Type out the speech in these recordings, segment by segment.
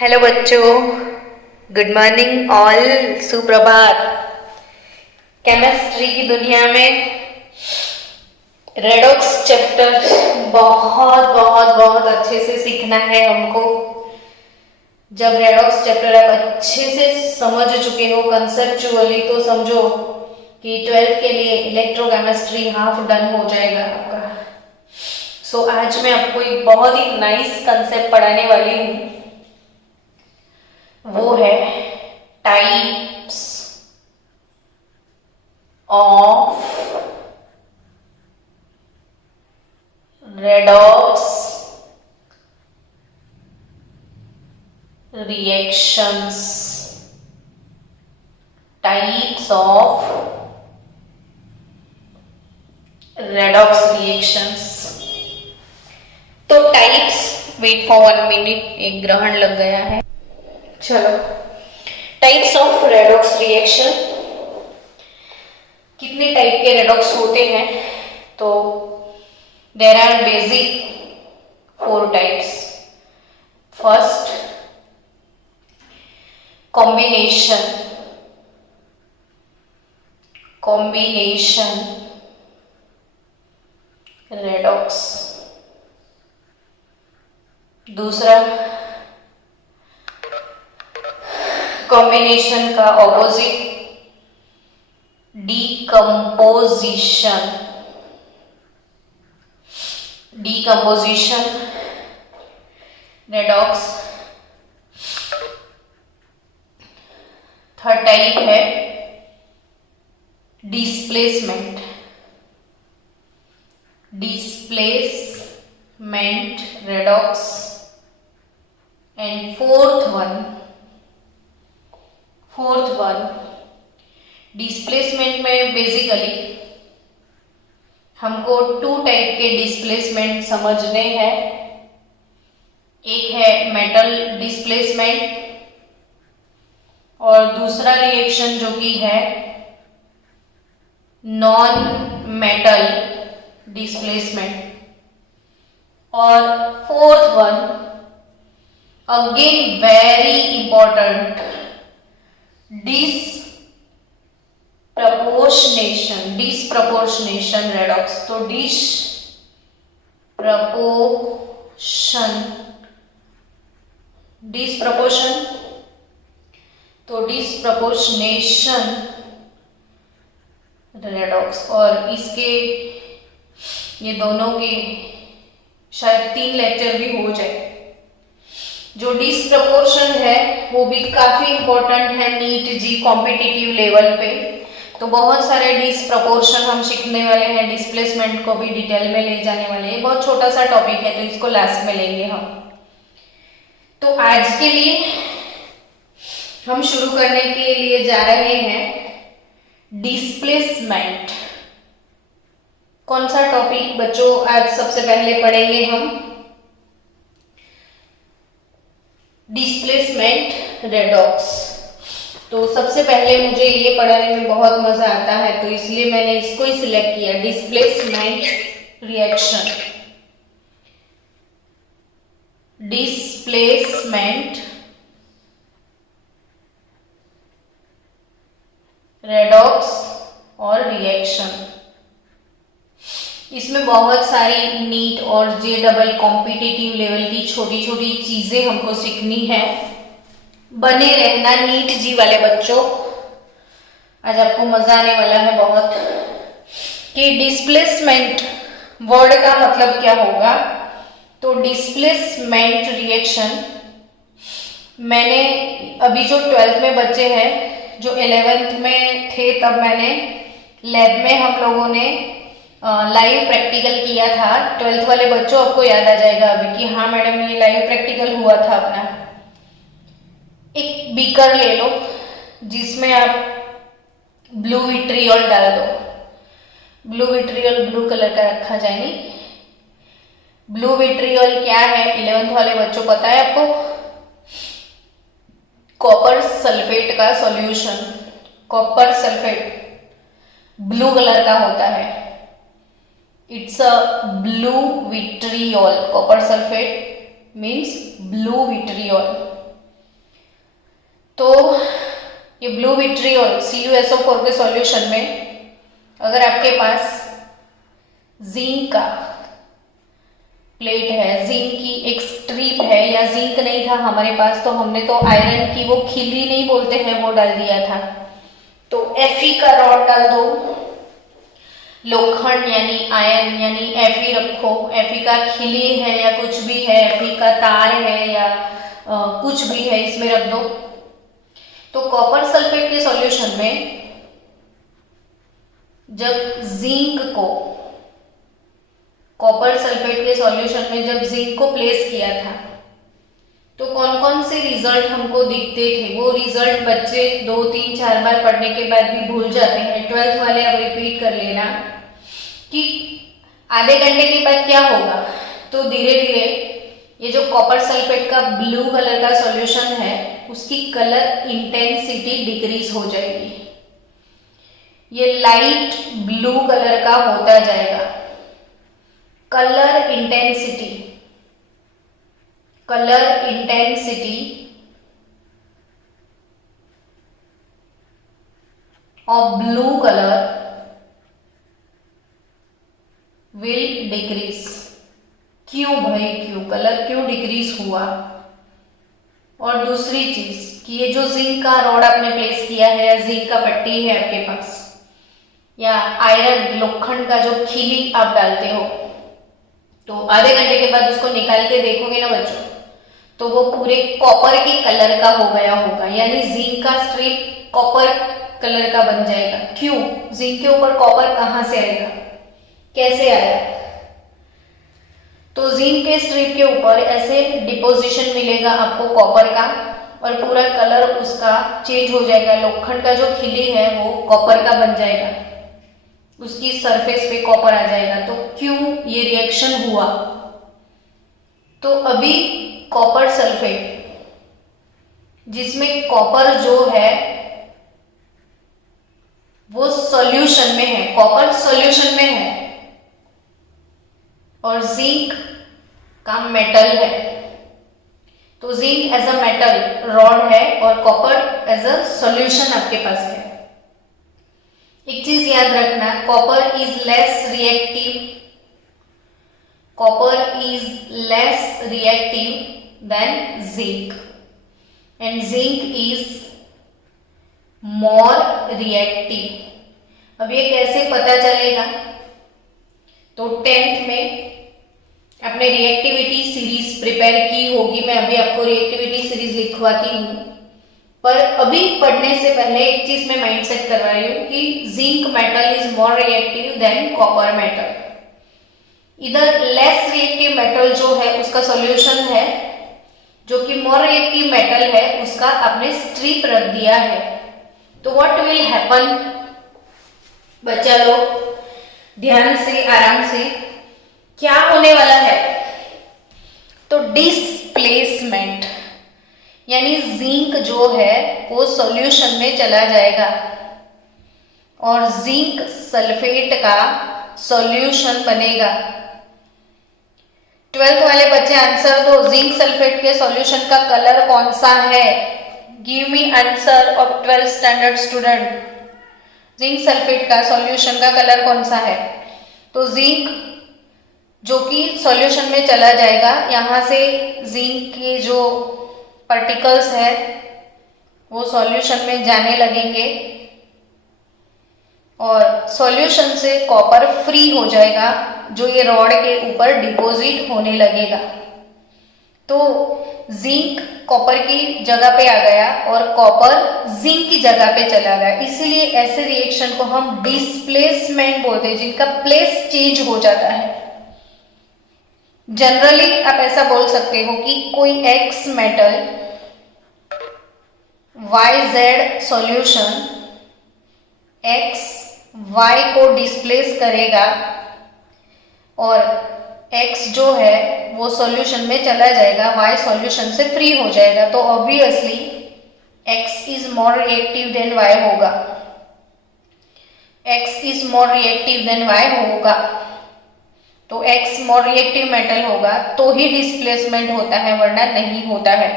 Hello बच्चों, good morning all, सुप्रभात। Chemistry की दुनिया में रेडॉक्स चैप्टर बहुत बहुत बहुत अच्छे से सीखना है हमको। जब रेडॉक्स चैप्टर आप अच्छे से समझ चुके हो कंसेप्चुअली, तो समझो कि 12th के लिए इलेक्ट्रोकेमिस्ट्री हाफ डन हो जाएगा आपका। सो आज मैं आपको एक बहुत ही नाइस कंसेप्ट पढ़ाने वाली हूँ। वो है types of redox reactions. Types of redox reactions. तो टाइप्स, वेट फॉर 1 मिनट, एक ग्रहण लग गया है। चलो, टाइप्स ऑफ रेडॉक्स रिएक्शन। कितने टाइप के रेडॉक्स होते हैं? तो there are basic 4 types. First, combination redox. दूसरा, कॉम्बिनेशन का opposite decomposition redox. Third type है displacement redox. And fourth one displacement में बेसिकली हमको 2 टाइप के डिस्प्लेसमेंट समझने हैं। एक है मेटल डिस्प्लेसमेंट और दूसरा रिएक्शन जो कि है नॉन मेटल डिस्प्लेसमेंट। और fourth one again very important, disproportionation redox. तो डिसप्रपोर्शनेशन रेडॉक्स। और इसके ये दोनों के शायद 3 लेक्चर भी हो जाए। जो डिसप्रपोर्शन है वो भी काफी इंपॉर्टेंट है नीट जी कॉम्पिटिटिव लेवल पे। तो बहुत सारे डिसप्रपोर्शन हम सीखने वाले हैं, डिस्प्लेसमेंट को भी डिटेल में ले जाने वाले हैं। बहुत छोटा सा टॉपिक है तो इसको लास्ट में लेंगे हम। तो आज के लिए हम शुरू करने के लिए जा रहे हैं डिस्प्लेसमेंट। कौन सा टॉपिक बच्चों आज सबसे पहले पढ़ेंगे हम? Displacement redox. तो सबसे पहले मुझे ये पढ़ाने में बहुत मजा आता है, तो इसलिए मैंने इसको ही सिलेक्ट किया, डिस्प्लेसमेंट रिएक्शन। डिस्प्लेसमेंट रेडॉक्स और रिएक्शन। इसमें बहुत सारी नीट और JEE कॉम्पिटिटिव लेवल की छोटी छोटी चीजें हमको सीखनी है। बने रहना नीट जी वाले बच्चों, आज आपको मजा आने वाला है बहुत। कि डिस्प्लेसमेंट वर्ड का मतलब क्या होगा? तो डिस्प्लेसमेंट रिएक्शन, मैंने अभी जो 12th में बच्चे हैं, जो 11th में थे, तब मैंने लैब में हम लोगों ने लाइव प्रैक्टिकल किया था। 12th वाले बच्चों आपको याद आ जाएगा अभी कि हाँ मैडम ये लाइव प्रैक्टिकल हुआ था अपना। एक बीकर ले लो जिसमें आप ब्लू विट्रियोल डाल दो। ब्लू विट्रियोल ब्लू कलर का रखा जाए नहीं। ब्लू विट्रियोल क्या है 11th वाले बच्चों पता है आपको? कॉपर सल्फेट का solution. Copper sulphate blue colour का होता है। It's a blue vitriol. Copper sulfate means blue vitriol. तो ये ब्लू विट्रियोल CuSO4 के सॉल्यूशन में अगर आपके पास जिंक का प्लेट है, जिंक की एक स्ट्रिप है, या जिंक नहीं था हमारे पास तो हमने तो आयरन की वो खिल्ली नहीं बोलते हैं वो डाल दिया था, तो Fe का रॉड डाल दो, लोखंड यानी आयरन यानी Fe रखो, Fe का खिल्ली है या कुछ भी है, Fe का तार है या कुछ भी है इसमें रख दो। तो कॉपर सल्फेट के सॉल्यूशन में जब जिंक को, कॉपर सल्फेट के सॉल्यूशन में जब जिंक को प्लेस किया था तो कौन कौन से रिजल्ट हमको दिखते थे, वो रिजल्ट बच्चे 2, 3, 4 बार पढ़ने के बाद भी भूल जाते हैं। 12th वाले अब रिपीट कर लेना कि आधे घंटे के बाद क्या होगा। तो धीरे धीरे ये जो कॉपर सल्फेट का ब्लू कलर का सॉल्यूशन है उसकी कलर इंटेंसिटी डिक्रीज हो जाएगी, ये लाइट ब्लू कलर का होता जाएगा। Colour intensity of blue colour will decrease. क्यों भाई, क्यों कलर क्यों डिक्रीज हुआ? और दूसरी चीज कि ये जो जिंक का रॉड आपने प्लेस किया है या जिंक का पट्टी है आपके पास, या आयरन लोखंड का जो खिली आप डालते हो, तो आधे घंटे के बाद उसको निकाल के देखोगे ना बच्चों, तो वो पूरे कॉपर के कलर का हो गया होगा, यानी जिंक का स्ट्रिप कॉपर कलर का बन जाएगा। क्यों? जिंक के ऊपर कॉपर कहां से आएगा, कैसे आया? तो जिंक के स्ट्रिप के ऊपर ऐसे डिपोजिशन मिलेगा आपको कॉपर का और पूरा कलर उसका चेंज हो जाएगा, लोखंड का जो खिली है वो कॉपर का बन जाएगा, उसकी सरफेस पे कॉपर आ जाएगा। तो क्यों ये रिएक्शन हुआ? तो अभी कॉपर सल्फेट जिसमें कॉपर जो है वो सॉल्यूशन में है, कॉपर सॉल्यूशन में है और जिंक का मेटल है, तो zinc as a metal rod है और कॉपर एज अ सॉल्यूशन आपके पास है। एक चीज याद रखना, copper is less reactive then zinc and zinc is more reactive. अब ये कैसे पता चलेगा? तो 10th में आपने रिएक्टिविटी सीरीज प्रिपेयर की होगी, मैं अभी आपको रिएक्टिविटी सीरीज लिखवाती हूं, पर अभी पढ़ने से पहले एक चीज मैं माइंड सेट करवा रही हूं कि zinc metal is more reactive than copper metal. इधर लेस रिएक्टिव मेटल जो है उसका सॉल्यूशन है, जो कि मोर रिएक्टिव मेटल है उसका आपने स्ट्रिप रख दिया है। तो व्हाट विल हैपन, बच्चा लोग ध्यान से आराम से, क्या होने वाला है? तो डिस्प्लेसमेंट, यानी जिंक जो है वो सॉल्यूशन में चला जाएगा और जिंक सल्फेट का सॉल्यूशन बनेगा। 12th वाले बच्चे आंसर दो, जिंक सल्फेट के सॉल्यूशन का कलर कौन सा है? Give me answer of 12th standard student. Zinc sulphate का सॉल्यूशन का कलर कौन सा है? तो जिंक जो कि सॉल्यूशन में चला जाएगा, यहां से जिंक के जो पार्टिकल्स है वो सॉल्यूशन में जाने लगेंगे और सॉल्यूशन से कॉपर फ्री हो जाएगा जो ये रॉड के ऊपर डिपॉजिट होने लगेगा। तो जिंक कॉपर की जगह पे आ गया और कॉपर जिंक की जगह पे चला गया, इसीलिए ऐसे रिएक्शन को हम डिस्प्लेसमेंट बोलते हैं, जिनका प्लेस चेंज हो जाता है। जनरली आप ऐसा बोल सकते हो कि कोई x metal YZ solution x y को डिस्प्लेस करेगा और x जो है वो सॉल्यूशन में चला जाएगा, y सॉल्यूशन से फ्री हो जाएगा। तो obviously x is more reactive than y होगा, x is more reactive than y होगा। तो x मोर रिएक्टिव मेटल होगा तो ही डिस्प्लेसमेंट होता है, वरना नहीं होता है।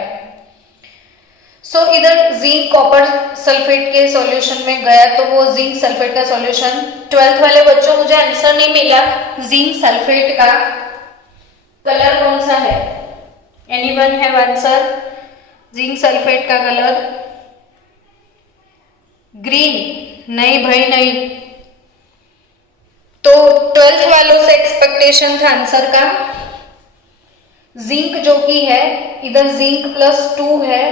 सो इधर जिंक कॉपर सल्फेट के सॉल्यूशन में गया तो वो जिंक सल्फेट का सॉल्यूशन, 12th वाले बच्चों मुझे आंसर नहीं मिला जिंक सल्फेट का कलर कौन सा है? Anyone have answer? Zinc sulphate का कलर ग्रीन? नहीं भाई नहीं। तो 12th वालों से एक्सपेक्टेशन था आंसर का। जिंक जो कि है इधर जिंक +2 है,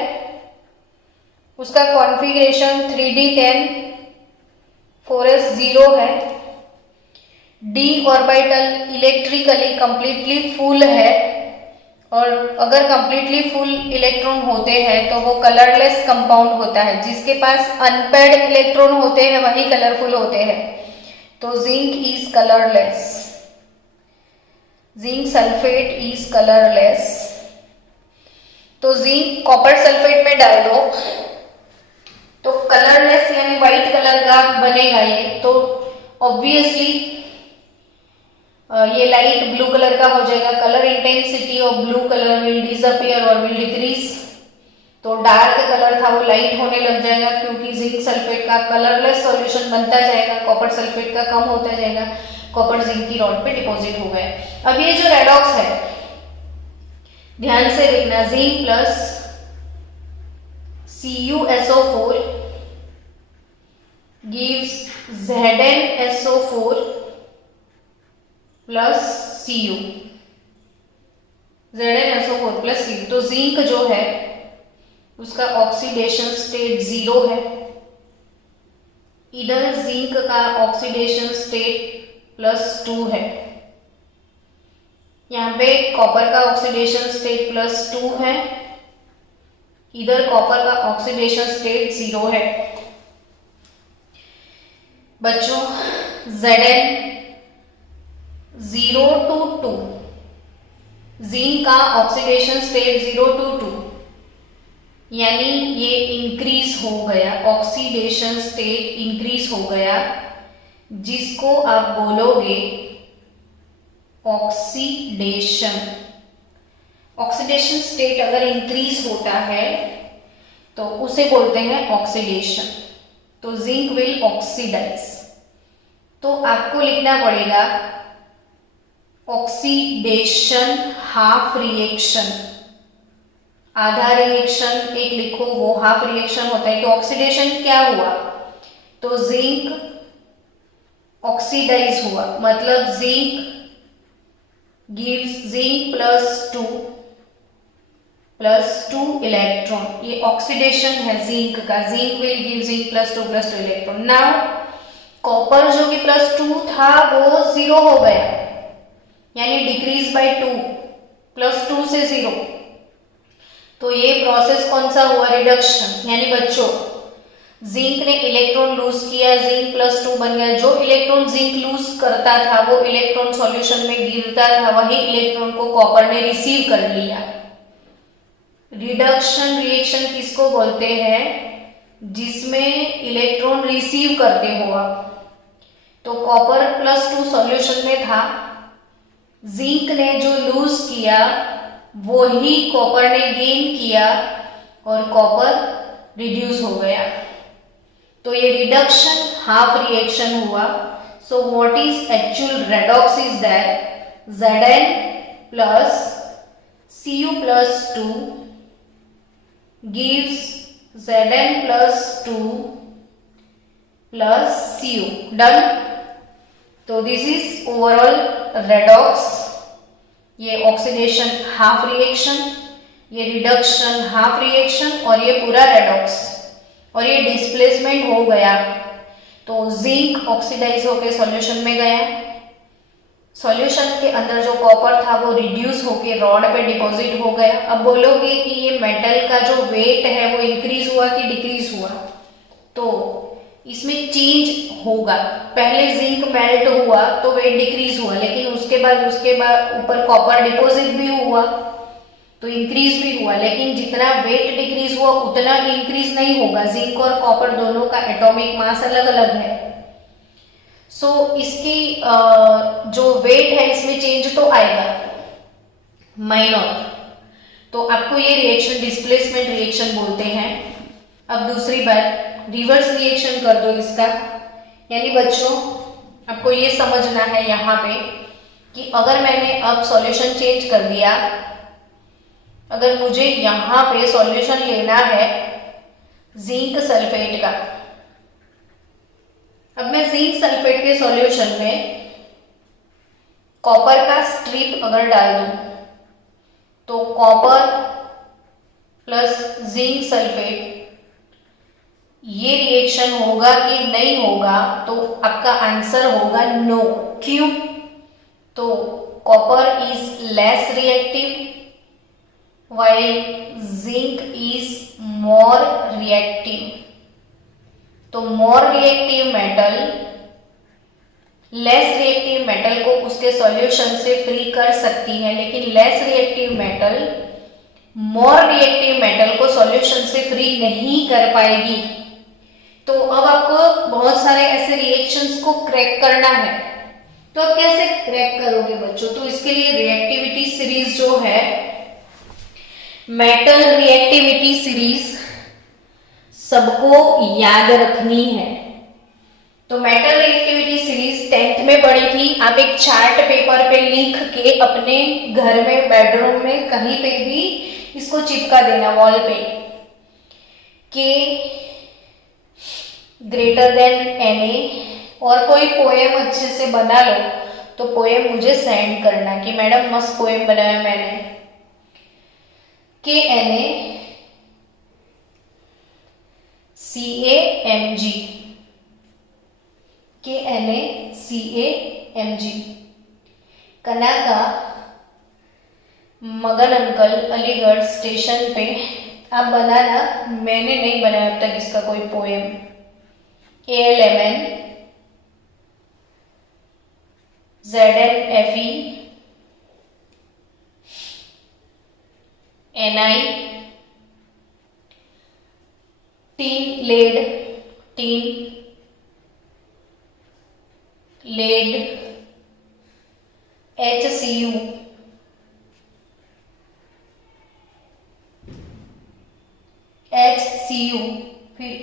उसका कॉन्फ़िगरेशन 3d10 4s0 है। d orbital electrically completely full है, और अगर कंप्लीटली फुल इलेक्ट्रॉन होते हैं तो वो कलरलेस कंपाउंड होता है। जिसके पास अनपेड इलेक्ट्रॉन होते हैं वही कलरफुल होते हैं। तो zinc is colourless, zinc sulphate is colourless. तो जिंक कॉपर सल्फेट में डाल दो तो कलरलेस यानी व्हाइट कलर का बनेगा ये। तो ऑब्वियसली ये लाइट ब्लू कलर का हो जाएगा। Colour intensity of blue colour will disappear और विल डिक्रीज। तो डार्क कलर था वो लाइट होने लग जाएगा, क्योंकि जिंक सल्फेट का कलरलेस सॉल्यूशन बनता जाएगा, कॉपर सल्फेट का कम होता जाएगा। कॉपर जिंक की रॉड पे डिपॉजिट हो गया। अब ये जो रेडॉक्स है ध्यान से देखना, zinc plus CuSO4 gives ZnSO4 plus Cu, ZnSO4 plus Cu। तो जिंक जो है उसका ऑक्सीडेशन स्टेट 0 है। इधर जिंक का ऑक्सीडेशन स्टेट +2 है। यहाँ पे कॉपर का ऑक्सीडेशन स्टेट +2 है, इधर कॉपर का ऑक्सीडेशन स्टेट 0 है। बच्चों Zn 0 to 2, जिंक का ऑक्सीडेशन स्टेट 0 to 2 यानी ये इंक्रीज हो गया, ऑक्सीडेशन स्टेट इंक्रीज हो गया, जिसको आप बोलोगे ऑक्सीडेशन। ऑक्सीडेशन स्टेट अगर इंक्रीज होता है तो उसे बोलते हैं ऑक्सीडेशन। तो जिंक विल ऑक्सीडाइज। तो आपको लिखना पड़ेगा ऑक्सीडेशन हाफ रिएक्शन। आधा रिएक्शन एक लिखो, वो हाफ रिएक्शन होता है। कि ऑक्सीडेशन क्या हुआ? तो जिंक ऑक्सीडाइज हुआ, मतलब जिंक गिव्स जिंक +2 इलेक्ट्रॉन। ये ऑक्सीडेशन है जिंक का। Zinc will give zinc +2 electron. Now copper जो कि +2 था वो 0 हो गया, यानी डिक्रीज बाय 2, +2 से 0। तो ये प्रोसेस कौन सा हुआ? रिडक्शन। यानी बच्चों जिंक ने इलेक्ट्रॉन लूज किया, जिंक +2 बन गया। जो इलेक्ट्रॉन जिंक लूज करता था वो इलेक्ट्रॉन सॉल्यूशन में गिरता था, वही इलेक्ट्रॉन को कॉपर ने रिसीव कर लिया। रिडक्शन रिएक्शन किसको बोलते हैं? जिसमें इलेक्ट्रॉन रिसीव करते हो आप। तो कॉपर +2 सॉल्यूशन में था, जिंक ने जो लूज किया वो ही कॉपर ने गेन किया और कॉपर रिड्यूस हो गया। तो ये रिडक्शन हाफ रिएक्शन हुआ। So what is actual redox is that Zn plus Cu +2 gives Zn +2 plus Cu. Done. तो दिस इज ओवरऑल रेडॉक्स। ये ऑक्सीडेशन हाफ रिएक्शन, ये रिडक्शन हाफ रिएक्शन और ये पूरा रेडॉक्स, और ये डिस्प्लेसमेंट हो गया। तो जिंक ऑक्सीडाइज होकर सॉल्यूशन में गया, सॉल्यूशन के अंदर जो कॉपर था वो रिड्यूस होके रॉड पे डिपॉजिट हो गया। अब बोलोगे कि ये मेटल का जो वेट है वो इंक्रीज हुआ कि डिक्रीज हुआ? तो इसमें चेंज होगा। पहले जिंक मेल्ट हुआ तो वेट डिक्रीज हुआ, लेकिन उसके बाद ऊपर कॉपर डिपॉजिट भी हुआ तो इंक्रीज भी हुआ। लेकिन जितना वेट डिक्रीज हुआ उतना इंक्रीज नहीं होगा। जिंक और कॉपर दोनों का एटॉमिक मास अलग अलग है। सो इसकी जो वेट है इसमें चेंज तो आएगा, माइनर। तो आपको ये रिएक्शन डिस्प्लेसमेंट रिएक्शन बोलते हैं। अब दूसरी बात, रिवर्स रिएक्शन कर दो इसका। यानी बच्चों आपको ये समझना है यहाँ पे कि अगर मैंने अब सॉल्यूशन चेंज कर दिया, अगर मुझे यहाँ पे सॉल्यूशन लेना है जिंक सल्फेट का, अब मैं जिंक सल्फेट के सॉल्यूशन में कॉपर का स्ट्रिप अगर डाल दूं तो कॉपर प्लस जिंक सल्फेट ये रिएक्शन होगा कि नहीं होगा, तो आपका आंसर होगा नो। क्यों? तो copper is less reactive while zinc is more reactive. तो more reactive metal less reactive metal को उसके सॉल्यूशन से फ्री कर सकती है, लेकिन less reactive metal more reactive metal को सॉल्यूशन से फ्री नहीं कर पाएगी। तो अब आपको बहुत सारे ऐसे रिएक्शंस को क्रैक करना है, तो आप कैसे क्रैक करोगे बच्चों? तो इसके लिए रिएक्टिविटी सीरीज जो है, मेटल रिएक्टिविटी सीरीज सबको याद रखनी है। तो मेटल रिएक्टिविटी सीरीज 10th में पढ़ी थी। आप एक चार्ट पेपर पे लिख के अपने घर में, बेडरूम में, कहीं पे भी इसको चिपका देना वॉल पे कि ग्रेटर देन Na, और कोई पोएम अच्छे से बना लो तो पोएम मुझे सेंड करना कि मैडम मस्त पोएम बनाया मैंने। Na CaMg, Na CaMg, कनाका मगन अंकल अलीगढ़ स्टेशन पे। आप बनाना, मैंने नहीं बनाया अब तक इसका कोई poem. AlMn ZnFe Ni tin lead HCU फिर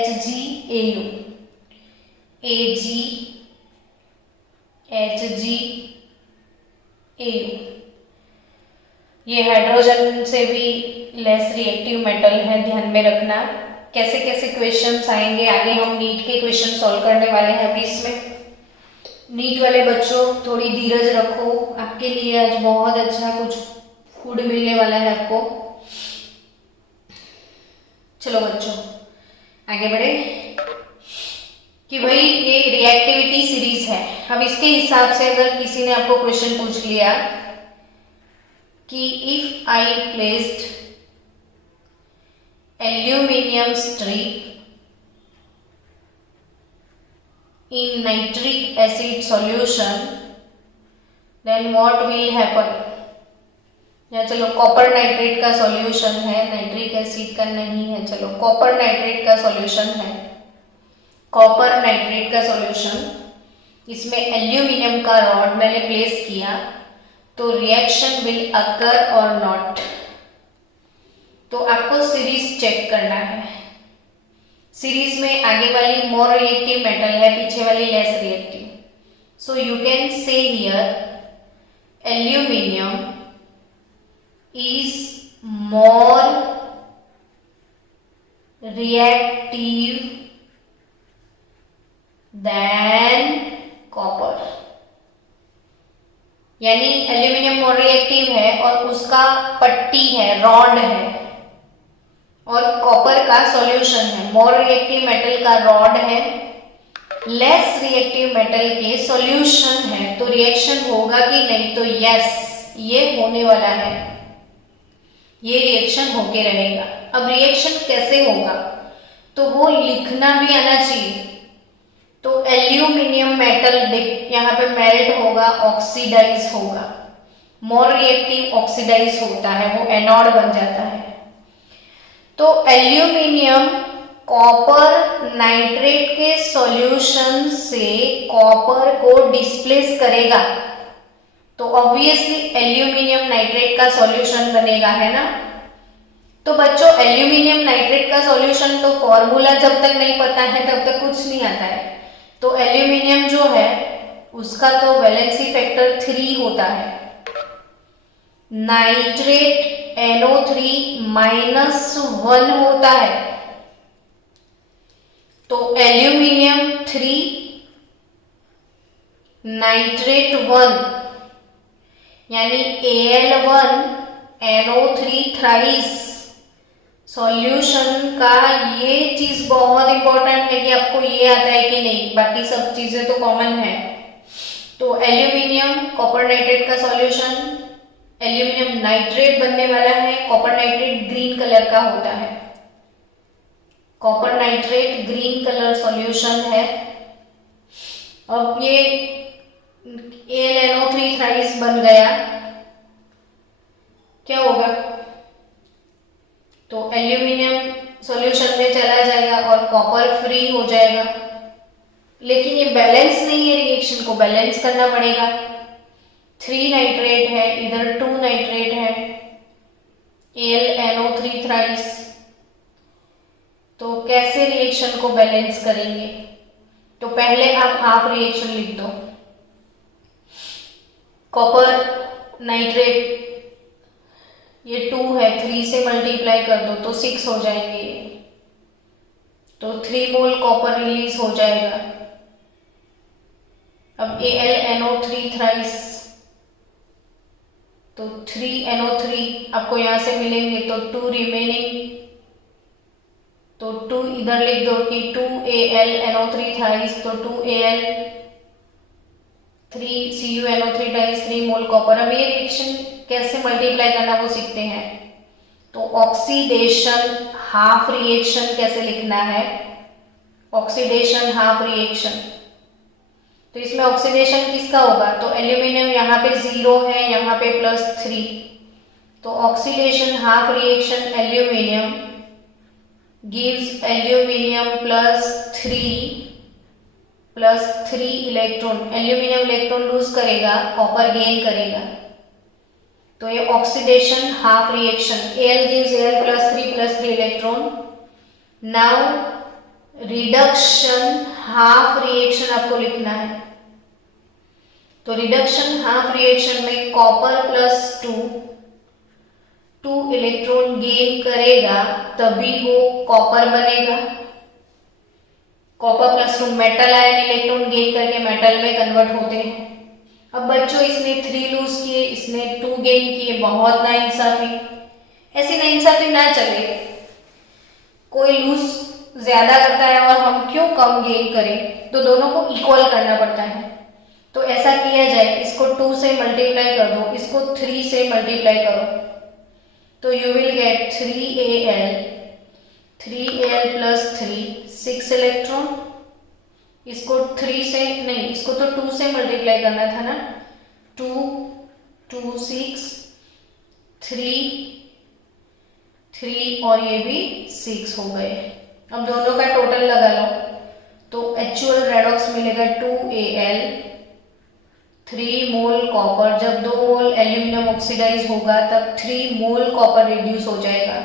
HgAu ये हाइड्रोजन से भी लेस रिएक्टिव मेटल है, ध्यान में रखना। कैसे कैसे क्वेश्चंस आएंगे आगे, हम नीट के क्वेश्चन सॉल्व करने वाले हैं अभी इसमें। नीट वाले बच्चों थोड़ी धीरज रखो, आपके लिए आज बहुत अच्छा कुछ फूड मिलने वाला है आपको। चलो बच्चों आगे बढ़े कि भाई ये रिएक्टिविटी सीरीज है। अब इसके हिसाब से अगर किसी ने आपको क्वेश्चन पूछ लिया कि if I placed aluminium strip in nitric acid solution then what will happen। या चलो कॉपर नाइट्रेट का सॉल्यूशन है, नाइट्रिक एसिड का नहीं है, चलो कॉपर नाइट्रेट का सॉल्यूशन है। कॉपर नाइट्रेट का सॉल्यूशन, इसमें एल्यूमिनियम का रॉड मैंने प्लेस किया, तो रिएक्शन विल अकर और नॉट। तो आपको सीरीज चेक करना है। सीरीज में आगे वाली मोर रिएक्टिव मेटल है, पीछे वाली less reactive. So you can say here aluminium is more reactive than copper। यानी एल्यूमिनियम मोर रिएक्टिव है और उसका पट्टी है, रॉड है, और कॉपर का सॉल्यूशन है। मोर रिएक्टिव मेटल का रॉड है, लेस रिएक्टिव मेटल के सॉल्यूशन है। तो रिएक्शन होगा कि नहीं? तो यस, ये होने वाला है, ये रिएक्शन होके रहेगा। अब रिएक्शन कैसे होगा तो वो लिखना भी आना चाहिए। तो एल्यूमिनियम मेटल यहाँ पे मेल्ट होगा, ऑक्सीडाइज होगा। मोर रिएक्टिव ऑक्सीडाइज होता है, वो एनोड बन जाता है। तो एल्यूमिनियम कॉपर नाइट्रेट के सॉल्यूशन से कॉपर को डिस्प्लेस करेगा, तो ऑब्वियसली एल्यूमिनियम नाइट्रेट का सॉल्यूशन बनेगा, है ना। तो बच्चों एल्यूमिनियम नाइट्रेट का सॉल्यूशन तो फॉर्मूला जब तक नहीं पता है तब तक कुछ नहीं आता है। तो एल्यूमिनियम जो है उसका तो वैलेंसी फैक्टर 3 होता है। नाइट्रेट NO3 -1 होता है। तो एल्यूमिनियम 3 नाइट्रेट 1 यानी Al1 NO3 थ्राइस सॉल्यूशन का ये चीज बहुत इंपॉर्टेंट है कि आपको ये आता है कि नहीं, बाकी सब चीजें तो कॉमन है। तो एल्यूमिनियम कॉपर नाइट्रेट का सॉल्यूशन, एल्यूमिनियम नाइट्रेट बनने वाला है। कॉपर नाइट्रेट ग्रीन कलर का होता है। Copper nitrate green colour solution है। अब ये AlNO3 थ्राइस बन गया, क्या होगा? तो एल्यूमिनियम सॉल्यूशन में चला जाएगा और कॉपर फ्री हो जाएगा। लेकिन ये बैलेंस नहीं है, रिएक्शन को बैलेंस करना पड़ेगा। 3 नाइट्रेट है, इधर 2 नाइट्रेट है, AlNO3 थ्राइस। तो कैसे रिएक्शन को बैलेंस करेंगे? तो पहले आप हाफ रिएक्शन लिख दो। कॉपर नाइट्रेट ये 2 है, 3 से मल्टीप्लाई कर दो तो 6 हो जाएंगे। तो 3 मोल कॉपर रिलीज हो जाएगा। अब AlNO3 थ्राइस, तो 3NO3 आपको यहां से मिलेंगे, तो 2 रिमेनिंग, तो 2 इधर लिख दो कि 2AlNO3 थ्राइस, तो 2Al 3CuNO3 टाइम्स 3 मोल कॉपर। अब ये रिएक्शन कैसे मल्टीप्लाई करना वो सीखते हैं। तो ऑक्सीडेशन हाफ रिएक्शन कैसे लिखना है? ऑक्सीडेशन हाफ रिएक्शन, तो इसमें ऑक्सीडेशन किसका होगा? तो एल्यूमिनियम यहाँ पे 0 है, यहाँ पे +3, तो oxidation half reaction aluminium gives aluminium +3 electron. Aluminium electron lose करेगा, कॉपर गेन करेगा। तो ये oxidation half reaction, Al gives Al +3 electron. Now reduction half reaction आपको लिखना है। तो रिडक्शन हाफ रिएक्शन में कॉपर +2 इलेक्ट्रॉन गेन करेगा तभी वो कॉपर बनेगा। Copper +2 metal ion electron gain करके मेटल में कन्वर्ट होते हैं। अब बच्चों इसने 3 लूज किए, इसने 2 गेन किए, बहुत नाइंसाफी। ऐसी नाइंसाफी ना चले। कोई लूज ज्यादा करता है और हम क्यों कम गेन करें, तो दोनों को इक्वल करना पड़ता है। तो ऐसा किया जाए, इसको 2 से मल्टीप्लाई कर दो, इसको 3 से मल्टीप्लाई करो, तो you will get 3Al +3 6 electron. इसको 3 से नहीं, इसको तो 2 से मल्टीप्लाई करना था ना। 2 6 3 और ये भी 6 हो गए। अब दोनों का टोटल लगा लो, तो एक्चुअल रेडॉक्स मिलेगा 2Al 3 मोल कॉपर। जब 2 मोल एल्यूमिनियम ऑक्सीडाइज होगा तब 3 मोल कॉपर रिड्यूस हो जाएगा।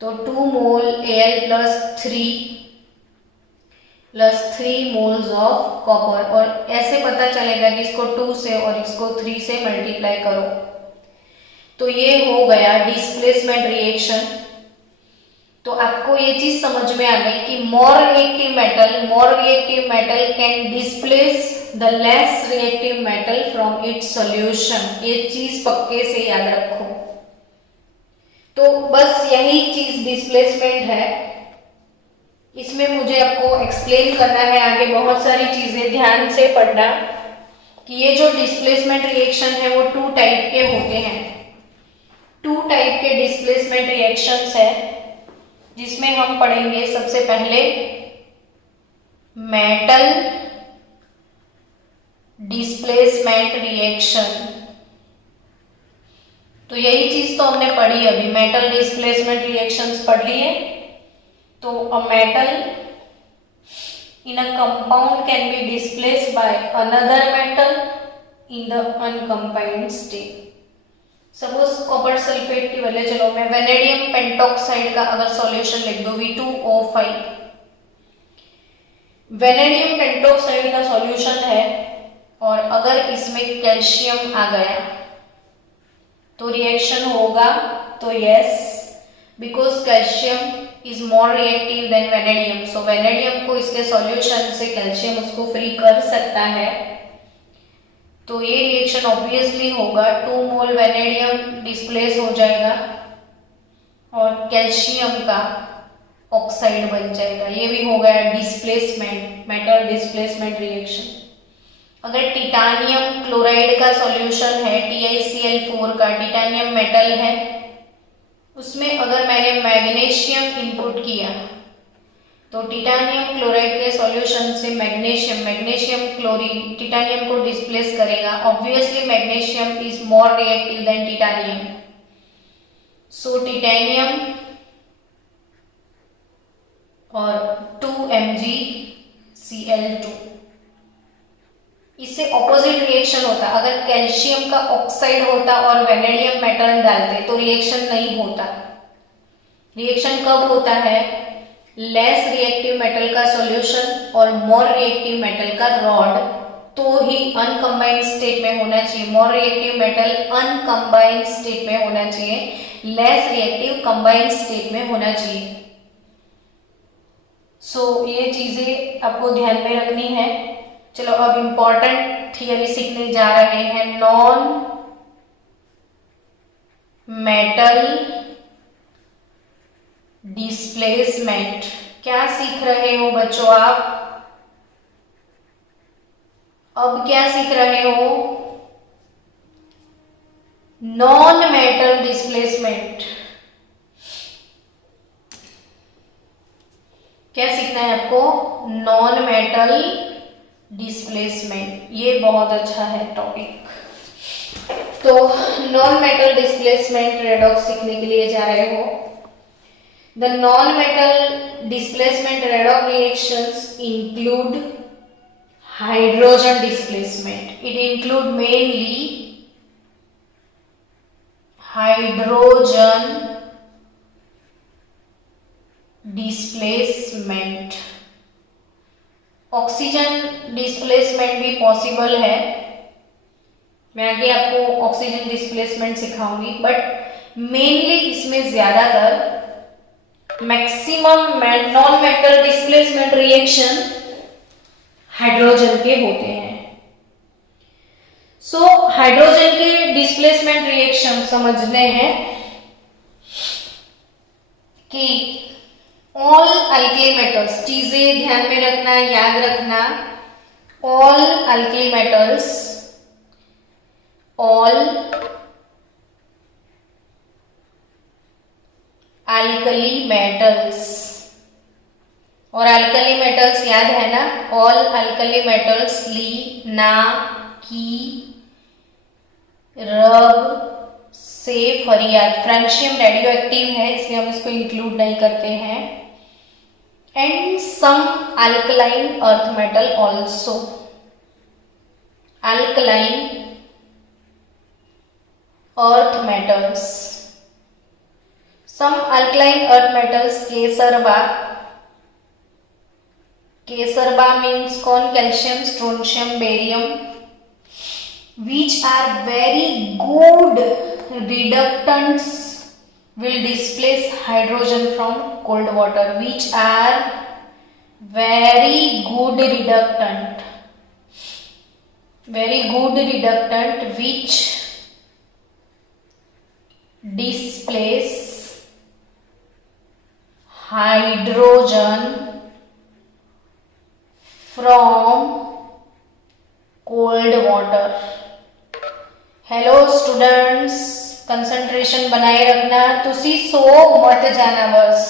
तो 2 मोल Al +3 मोल्स ऑफ कॉपर। और ऐसे पता चलेगा कि इसको 2 से और इसको 3 से मल्टीप्लाई करो। तो ये हो गया डिस्प्लेसमेंट रिएक्शन। तो आपको ये चीज समझ में आ गई कि मोर reactive metal can displace the less reactive metal from its solution. ये चीज पक्के से याद रखो। तो बस यही चीज डिस्प्लेसमेंट है। इसमें मुझे आपको एक्सप्लेन करना है आगे बहुत सारी चीजें, ध्यान से पढ़ना कि ये जो डिस्प्लेसमेंट रिएक्शन है वो 2 टाइप के होते हैं। 2 टाइप के डिस्प्लेसमेंट रिएक्शंस है जिसमें हम पढ़ेंगे सबसे पहले मेटल डिस्प्लेसमेंट रिएक्शन। तो यही चीज तो हमने पढ़ी अभी, मेटल डिस्प्लेसमेंट रिएक्शंस पढ़ लिए। तो a metal in a compound can be displaced by another metal in the uncombined state. Suppose copper sulphate की वजह, चलो मैं वेनेडियम पेंटोक्साइड का अगर सॉल्यूशन लिख दो V2O5, वेनेडियम पेंटोक्साइड का सॉल्यूशन है, और अगर इसमें कैल्शियम आ गया तो रिएक्शन होगा, तो yes, because calcium is more reactive than vanadium, so vanadium को इसके सॉल्यूशन से कैल्शियम उसको फ्री कर सकता है, तो ये रिएक्शन ऑब्वियसली होगा, 2 मोल वेनेडियम डिस्प्लेस हो जाएगा और कैल्शियम का ऑक्साइड बन जाएगा। ये भी हो गया डिस्प्लेसमेंट, मेटल डिस्प्लेसमेंट रिएक्शन। अगर टिटानियम क्लोराइड का सॉल्यूशन है, TiCl4 का, टिटानियम मेटल है, उसमें अगर मैंने मैग्नीशियम इनपुट किया तो टिटानियम क्लोराइड के सॉल्यूशन से मैग्नीशियम क्लोरीन टिटानियम को डिस्प्लेस करेगा, obviously magnesium is more reactive than titanium, so titanium और 2MgCl2, इससे ऑपोजिट रिएक्शन होता। अगर कैल्शियम का ऑक्साइड होता और वेनेडियम मेटल डालते तो रिएक्शन नहीं होता। रिएक्शन कब होता है? लेस रिएक्टिव मेटल का सॉल्यूशन और मोर रिएक्टिव मेटल का रॉड, तो ही अनकंबाइंड स्टेट में होना चाहिए। मोर रिएक्टिव मेटल अनकंबाइंड स्टेट में होना चाहिए, लेस रिएक्टिव कंबाइंड स्टेट में होना चाहिए। सो ये चीजें आपको ध्यान में रखनी है। चलो अब इंपॉर्टेंट थियरी सीखने जा रहे हैं। नॉन मेटल डिस्प्लेसमेंट, क्या सीख रहे हो बच्चों आप? अब क्या सीख रहे हो? Non metal displacement. क्या सीखना है आपको? Non metal displacement. ये बहुत अच्छा है टॉपिक। तो नॉन मेटल डिस्प्लेसमेंट रेडॉक्स सीखने के लिए जा रहे हो। The non metal displacement redox reactions include hydrogen displacement. It include mainly hydrogen displacement. Oxygen displacement भी पॉसिबल है, मैं आगे आपको ऑक्सीजन डिस्प्लेसमेंट सिखाऊंगी, बट मेनली इसमें ज्यादातर maximum non metal displacement reaction hydrogen के होते हैं। सो हाइड्रोजन के डिस्प्लेसमेंट रिएक्शन समझने हैं कि ऑल अल्कली मेटल्स, चीजें ध्यान में रखना, याद रखना, all alkali metals, all alkali metals, और अल्कली मेटल्स याद है ना? ऑल अल्कली मेटल्स, ली, ना, की, रब से फरियाद। फ्रेंशियम रेडियो एक्टिव है इसलिए हम इसको इंक्लूड नहीं करते हैं। And some alkaline earth metal also. Alkaline earth metals, some alkaline earth metals, केसरबा। केसरबा मीन्स कौन? Calcium, strontium, barium, which are very good reductants, will displace hydrogen from cold water. Which are very good reductant, very good reductant which displace hydrogen from cold water. Hello students, concentration बनाए रखना, तुसी सो मत जाना बस।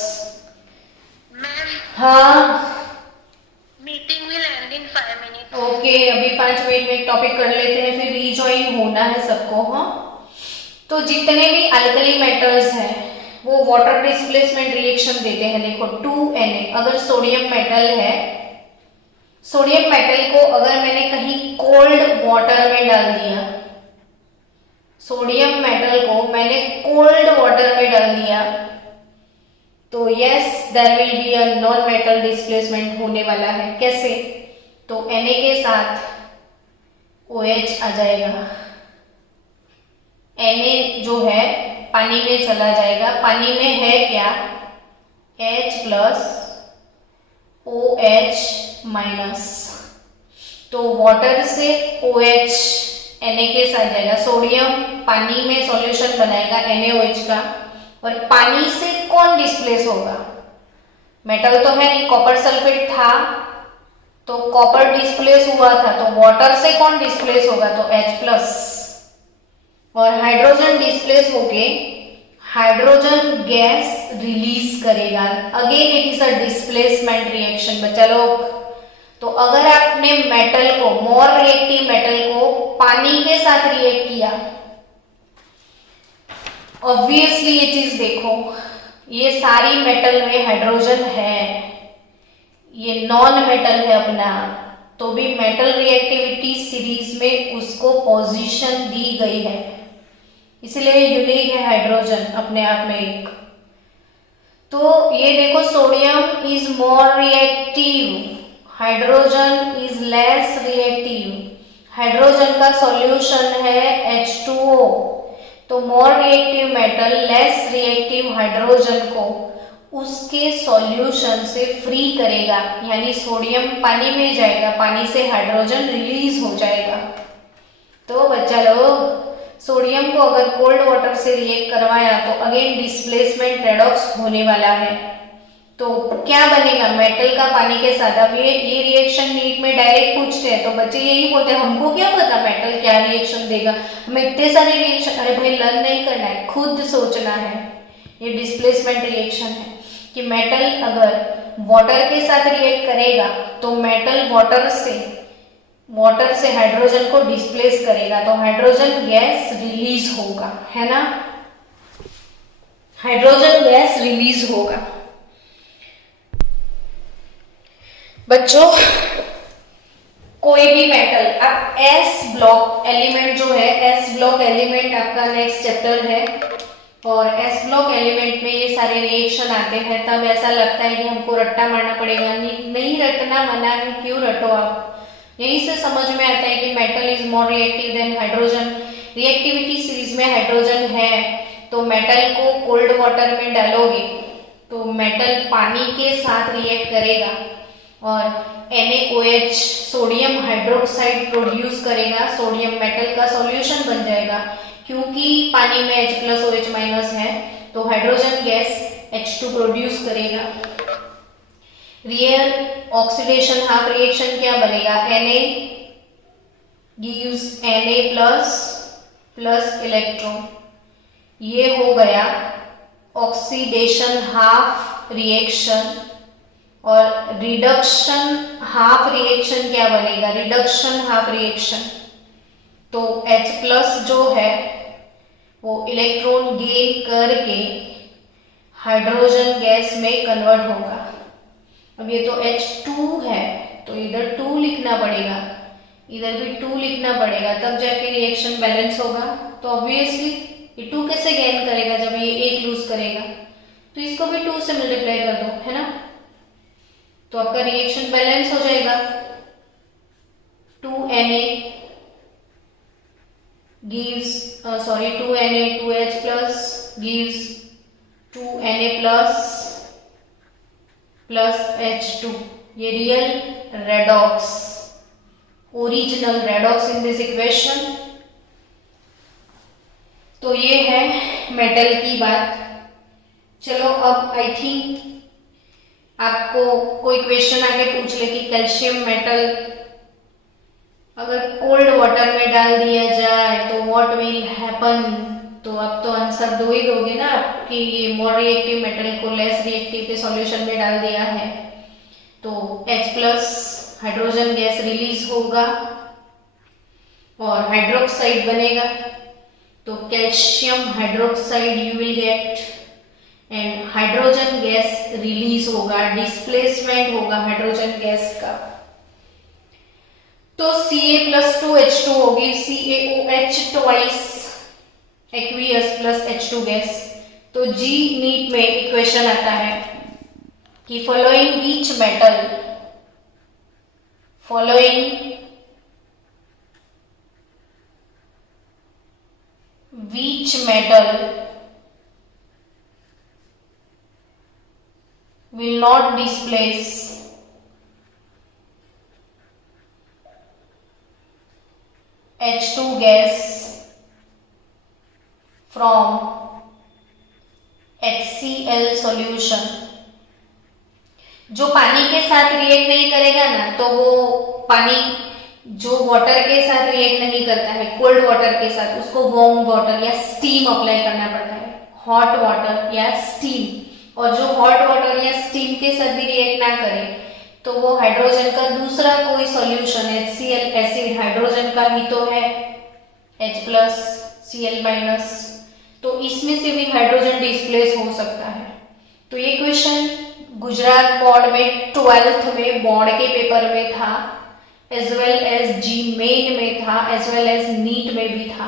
हाँ, meeting will and in 5 minute. Okay, अभी 5 minute में एक टॉपिक कर लेते हैं, फिर रीजॉइन होना है सबको। हाँ, तो जितने भी अल्कली मेटल्स हैं वो वाटर डिस्प्लेसमेंट रिएक्शन देते हैं। देखो 2Na, अगर सोडियम मेटल है, सोडियम मेटल को अगर मैंने कहीं कोल्ड वाटर में डाल दिया, सोडियम मेटल को मैंने कोल्ड वाटर में डाल दिया, तो yes there will be a non metal displacement होने वाला है। कैसे? तो Na के साथ OH आ जाएगा, Na जो है पानी में चला जाएगा। पानी में है क्या? H प्लस OH माइनस, तो वाटर से OH Na के साथ जाएगा। सोडियम पानी में सॉल्यूशन बनाएगा NaOH का, और पानी से कौन डिस्प्लेस होगा? मेटल तो है नहीं, कॉपर सल्फेट था तो कॉपर डिस्प्लेस हुआ था, तो वाटर से कौन डिस्प्लेस होगा? तो H प्लस, और हाइड्रोजन डिस्प्लेस होके हाइड्रोजन गैस रिलीज करेगा। Again it is a displacement reaction बच्चा लोग। तो अगर आपने मेटल को, मोर रिएक्टिव मेटल को पानी के साथ रिएक्ट किया, ऑब्वियसली ये चीज देखो, ये सारी मेटल में हाइड्रोजन है, ये नॉन मेटल है अपना, तो भी मेटल रिएक्टिविटी सीरीज में उसको पोजीशन दी गई है, इसलिए यूनिक है हाइड्रोजन अपने आप में एक। तो ये देखो, sodium is more reactive, hydrogen is less reactive. Hydrogen का सॉल्यूशन है H2O, तो more reactive metal less reactive hydrogen को उसके सॉल्यूशन से फ्री करेगा, यानी सोडियम पानी में जाएगा, पानी से हाइड्रोजन रिलीज हो जाएगा। तो बच्चा लोग, सोडियम को अगर कोल्ड वाटर से रिएक्ट करवाया तो अगेन डिस्प्लेसमेंट रेडॉक्स होने वाला है। तो क्या बनेगा? मेटल का पानी के साथ। अब ये रिएक्शन नीट में डायरेक्ट पूछते हैं, तो बच्चे यही बोलते हैं हमको क्या पता मेटल क्या रिएक्शन देगा, हमें इतने सारे रिएक्शन। अरे भाई, लर्न नहीं करना है, खुद सोचना है। ये डिस्प्लेसमेंट रिएक्शन है कि मेटल अगर वाटर के साथ रिएक्ट करेगा तो मेटल वाटर से हाइड्रोजन को डिस्प्लेस करेगा, तो हाइड्रोजन गैस रिलीज होगा, है ना? हाइड्रोजन गैस रिलीज होगा। बच्चों, कोई भी मेटल, अब एस ब्लॉक एलिमेंट जो है, एस ब्लॉक एलिमेंट आपका नेक्स्ट चैप्टर है, और एस ब्लॉक एलिमेंट में ये सारे रिएक्शन आते हैं, तब ऐसा लगता है कि हमको रट्टा मारना पड़ेगा। नहीं रटना मना है, क्यों रटो आप? यही से समझ में आता है कि metal is more reactive than hydrogen. Reactivity series में हाइड्रोजन है, तो मेटल को कोल्ड वाटर में डालोगे तो मेटल पानी के साथ रिएक्ट करेगा और NaOH सोडियम हाइड्रोक्साइड प्रोड्यूस करेगा, सोडियम मेटल का सॉल्यूशन बन जाएगा। क्योंकि पानी में H प्लस OH माइनस है, तो हाइड्रोजन गैस H2 प्रोड्यूस करेगा। रियल ऑक्सीडेशन हाफ रिएक्शन क्या बनेगा? Na gives Na plus electron. ये हो गया ऑक्सीडेशन हाफ रिएक्शन। और रिडक्शन हाफ रिएक्शन क्या बनेगा? रिडक्शन हाफ रिएक्शन, तो H प्लस जो है वो इलेक्ट्रॉन गेन करके हाइड्रोजन गैस में कन्वर्ट होगा। अब ये तो H2 है, तो इधर 2 लिखना पड़ेगा, इधर भी 2 लिखना पड़ेगा, तब जाके रिएक्शन बैलेंस होगा। तो ऑब्वियसली ये 2 कैसे गेन करेगा जब ये 1 लूज करेगा? तो इसको भी 2 से मल्टीप्लाई कर दो, है ना? तो आपका रिएक्शन बैलेंस हो जाएगा। 2Na gives 2Na 2H plus gives 2Na plus H2। ये real redox, original redox in this equation. तो ये है मेटल की बात। चलो, अब आई थिंक आपको कोई क्वेश्चन आके पूछ ले कि कैल्शियम मेटल अगर कोल्ड वाटर में डाल दिया जाए तो व्हाट विल हैपन, तो आप तो आंसर दो ही दोगे ना कि ये मोर रिएक्टिव मेटल को लेस रिएक्टिव के सॉल्यूशन में डाल दिया है तो H plus hydrogen gas release होगा और हाइड्रोक्साइड बनेगा, तो calcium hydroxide you will get and hydrogen gas release होगा, डिस्प्लेसमेंट होगा हाइड्रोजन गैस का। तो Ca+2H2 होगी CaOH twice, aqueous plus H2 gas. तो जी नीट में इक्वेशन आता है कि following each metal which metal will not displace H2 gas from HCl solution। जो पानी के साथ रिएक्ट नहीं करेगा ना, तो वो पानी जो वाटर के साथ रिएक्ट नहीं करता है, कोल्ड वाटर के साथ, उसको वार्म वाटर या स्टीम अप्लाई करना पड़ता है, हॉट वाटर या स्टीम। और जो हॉट वाटर या स्टीम के साथ भी रिएक्ट ना करे तो वो हाइड्रोजन का दूसरा कोई सॉल्यूशन HCl एसिड हाइड्रोजन का ही तो है, H+Cl-, तो इसमें से भी हाइड्रोजन डिस्प्लेस हो सकता है। तो ये क्वेश्चन गुजरात बोर्ड में 12th में बोर्ड के पेपर में था, एज वेल एज जी मेन में था, एज वेल एज नीट में भी था।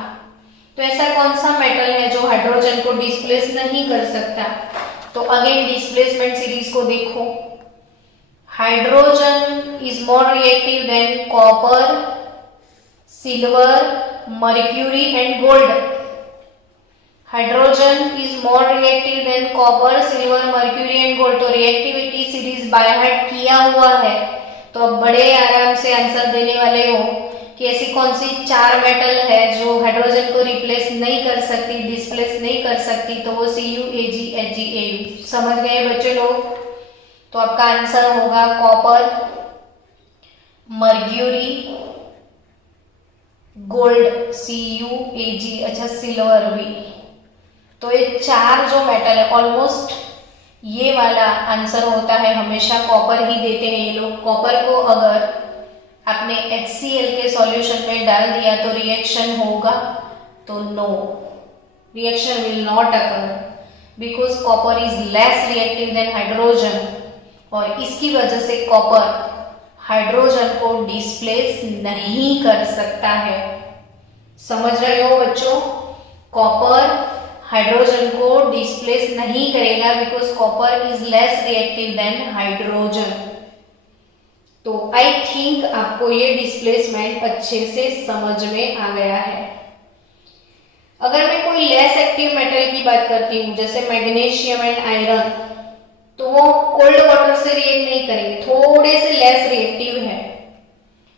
तो ऐसा कौन सा मेटल है जो हाइड्रोजन को डिस्प्लेस नहीं कर सकता? तो अगेन डिस्प्लेसमेंट सीरीज को देखो। Hydrogen is more reactive than copper, silver, mercury and gold. Hydrogen is more reactive than copper, silver, mercury and gold. तो रिएक्टिविटी सीरीज बाय हार्ट किया हुआ है, तो अब बड़े आराम से आंसर देने वाले हो कि ऐसी कौन सी 4 मेटल है जो हाइड्रोजन को रिप्लेस नहीं कर सकती, डिस्प्लेस नहीं कर सकती। तो वो Cu, Ag, Hg, Au। समझ गए बच्चे लोग? तो आपका आंसर होगा copper, mercury, gold Cu, Ag, अच्छा सिल्वर भी। तो ये 4 जो मेटल है, ऑलमोस्ट ये वाला आंसर होता है, हमेशा कॉपर ही देते हैं ये लोग। कॉपर को अगर आपने HCl के सॉल्यूशन में डाल दिया तो रिएक्शन होगा? तो no, reaction will not occur because copper is less reactive than hydrogen, और इसकी वजह से कॉपर हाइड्रोजन को डिस्प्लेस नहीं कर सकता है। समझ रहे हो बच्चों? कॉपर हाइड्रोजन को डिस्प्लेस नहीं करेगा because copper is less reactive than hydrogen. तो आई थिंक आपको ये डिस्प्लेसमेंट अच्छे से समझ में आ गया है। अगर मैं कोई लेस एक्टिव मेटल की बात करती हूँ, जैसे मैग्नीशियम एंड आयरन, तो वो कोल्ड वाटर से रिएक्ट नहीं करेंगे, थोड़े से लेस रिएक्टिव है।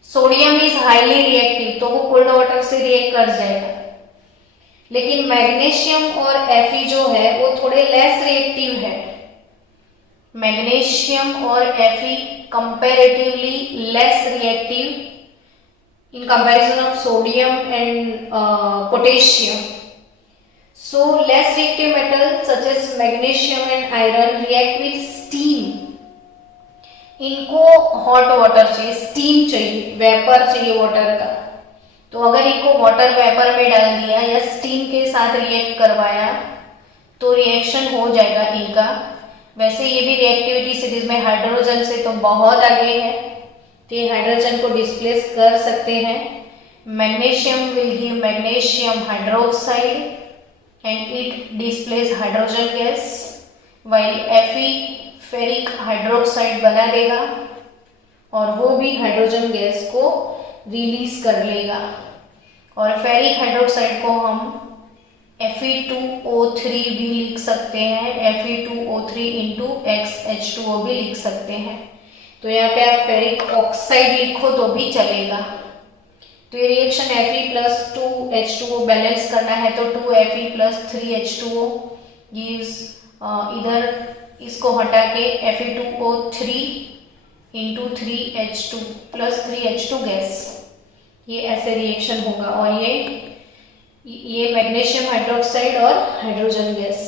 सोडियम इज हाईली रिएक्टिव, तो वो कोल्ड वाटर से रिएक्ट कर जाएगा। लेकिन मैग्नीशियम और Fe जो है वो थोड़े लेस रिएक्टिव है। मैग्नीशियम और Fe comparatively less reactive in comparison of sodium and potassium. So less reactive metals such as magnesium and iron react with steam। इनको हॉट वाटर चाहिए, स्टीम चाहिए, वेपर चाहिए वाटर का। तो अगर इनको वाटर वेपर में डाल दिया या स्टीम के साथ रिएक्ट करवाया तो रिएक्शन हो जाएगा इनका। वैसे ये भी रिएक्टिविटी सीरीज में हाइड्रोजन से तो बहुत आगे है, तो ये हाइड्रोजन को डिस्प्लेस कर सकते हैं। Magnesium will give magnesium hydroxide and it displays hydrogen gas, while Fe ferric hydroxide बना देगा और वो भी हाइड्रोजन गैस को रिलीज कर लेगा। और फेरिक हाइड्रोक्साइड को हम Fe2O3 भी लिख सकते हैं, Fe2O3 इंटू XH2O भी लिख सकते हैं। तो यहाँ पे आप फेरिक ऑक्साइड लिखो तो भी चलेगा। तो ये रिएक्शन Fe+2H2O बैलेंस करना है तो 2Fe+3H2O गिव्स, इधर इसको हटा के Fe2O3 इंटू 3H2+3H2 गैस, ये ऐसे रिएक्शन होगा। और ये मैग्नीशियम हाइड्रोक्साइड और हाइड्रोजन गैस।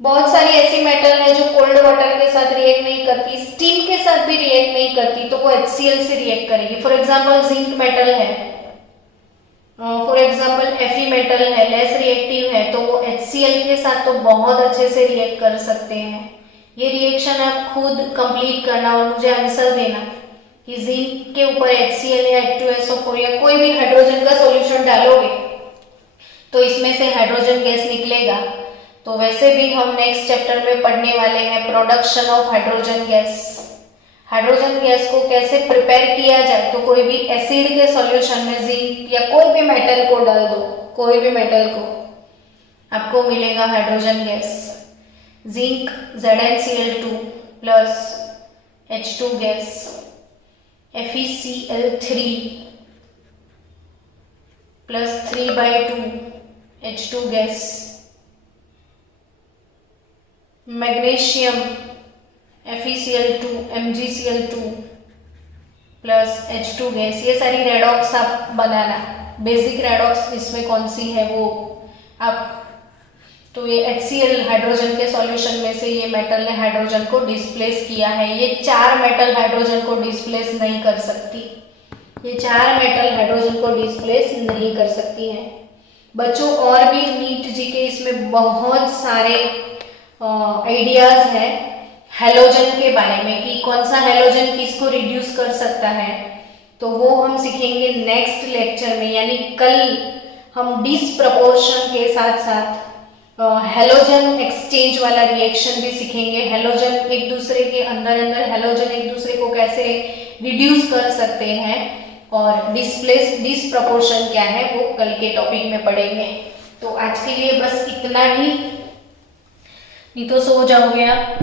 बहुत सारी ऐसी मेटल है जो कोल्ड वाटर के साथ रिएक्ट नहीं करती, स्टीम के साथ भी रिएक्ट नहीं करती, तो वो HCl से रिएक्ट करेगी। फॉर एग्जांपल जिंक मेटल है, फॉर एग्जांपल Fe मेटल है, लेस रिएक्टिव है, तो वो HCl के साथ तो बहुत अच्छे से रिएक्ट कर सकते हैं। ये रिएक्शन आप खुद कंप्लीट करना और मुझे आंसर देना कि जिंक के ऊपर HCl या H2SO4 या कोई भी हाइड्रोजन का सॉल्यूशन डालोगे तो इसमें से हाइड्रोजन गैस निकलेगा। तो वैसे भी हम नेक्स्ट चैप्टर में पढ़ने वाले हैं production of hydrogen gas. Hydrogen gas को कैसे प्रिपेयर किया जाए, तो कोई भी एसिड के सॉल्यूशन में जिंक या कोई भी मेटल को डाल दो, कोई भी मेटल को, आपको मिलेगा hydrogen gas. Zinc ZnCl2 plus H2 gas, FeCl3 plus 3/2 H2 gas, magnesium FeCl2 MgCl2 plus H2 gas. ये सारी रेडॉक्स आप बनाना, बेसिक रेडॉक्स इसमें कौन सी है वो आप, तो ये HCl हाइड्रोजन के सॉल्यूशन में से ये मेटल ने हाइड्रोजन को डिस्प्लेस किया है। ये 4 मेटल हाइड्रोजन को डिस्प्लेस नहीं कर सकती, ये 4 मेटल हाइड्रोजन को डिस्प्लेस नहीं कर सकती हैं। बच्चों और भी नीट जी के इसमें बहुत सारे आइडियाज हैं हैलोजन के बारे में कि कौन सा हैलोजन किसको रिड्यूस कर सकता है, तो वो हम सीखेंगे नेक्स्ट लेक्चर में। यानी कल हम डिसप्रपोर्शन के साथ साथ हैलोजन एक्सचेंज वाला रिएक्शन भी सीखेंगे। हैलोजन एक दूसरे के अंदर हैलोजन एक दूसरे को कैसे रिड्यूस कर सकते हैं और डिसप्रपोर्शन क्या है वो कल के टॉपिक में पढ़ेंगे। तो आज के लिए बस इतना ही, नहीं तो सो जाओगे आप।